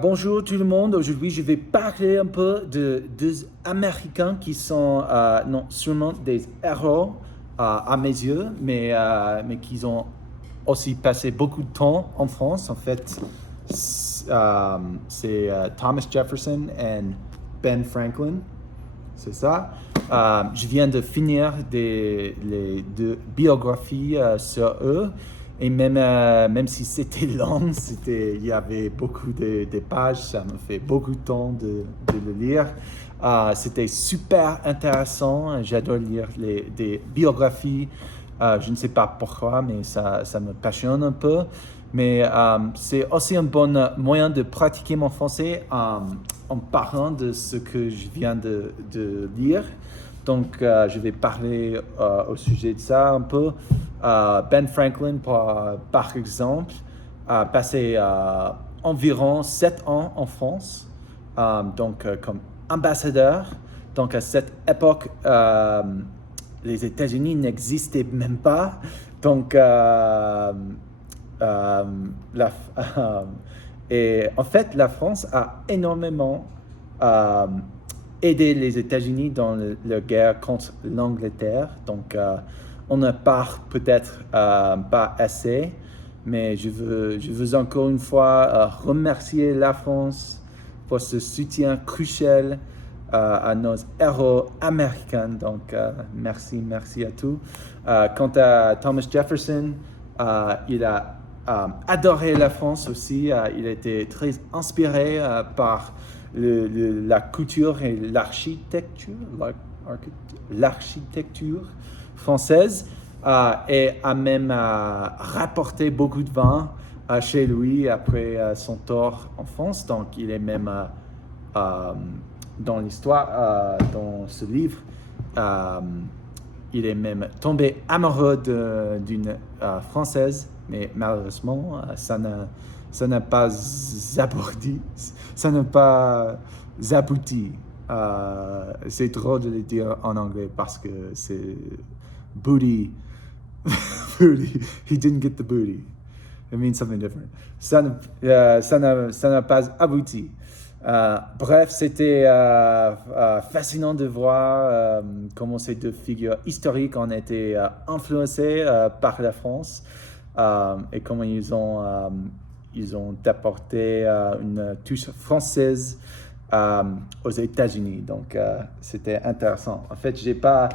Bonjour tout le monde. Aujourd'hui, je vais parler un peu de deux Américains qui sont non seulement des héros à mes yeux, mais qui ont aussi passé beaucoup de temps en France. En fait, c'est Thomas Jefferson et Ben Franklin. C'est ça. Je viens de finir les deux biographies sur eux. Et même si c'était long, il y avait beaucoup de pages, ça me fait beaucoup de temps de le lire. C'était super intéressant, j'adore lire des biographies. Je ne sais pas pourquoi, mais ça me passionne un peu. Mais c'est aussi un bon moyen de pratiquer mon français en parlant de ce que je viens de lire. Donc, je vais parler au sujet de ça un peu. Ben Franklin, par exemple, a passé environ 7 ans en France, comme ambassadeur. Donc, à cette époque, les États-Unis n'existaient même pas. Donc, et en fait, la France a énormément aidé les États-Unis dans la guerre contre l'Angleterre. Donc, on ne parle peut-être pas assez, mais je veux encore une fois remercier la France pour ce soutien crucial à nos héros américains. Donc, merci à tous. Quant à Thomas Jefferson, il a adoré la France aussi. Il a été très inspiré par la culture et l'architecture française et a même rapporté beaucoup de vin chez lui après son tour en France. Donc, il est même dans l'histoire, dans ce livre, il est même tombé amoureux d'une Française, mais malheureusement, ça n'a pas abouti. Ça n'a pas abouti. C'est drôle de le dire en anglais parce que c'est booty. Booty. He didn't get the booty. It means something different. Ça n'a pas abouti. Bref, c'était fascinant de voir comment ces deux figures historiques ont été influencées par la France et comment ils ont apporté une touche française aux États-Unis. Donc, c'était intéressant. En fait, j'ai pas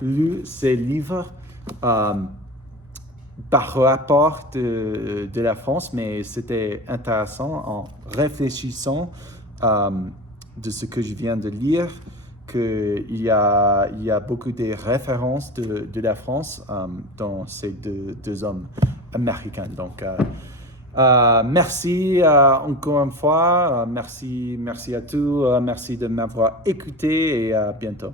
lu ces livres par rapport de la France, mais c'était intéressant en réfléchissant de ce que je viens de lire, qu'il y a beaucoup de références de la France dans ces deux hommes américains. Donc, merci encore une fois, merci à tous, merci de m'avoir écouté et à bientôt.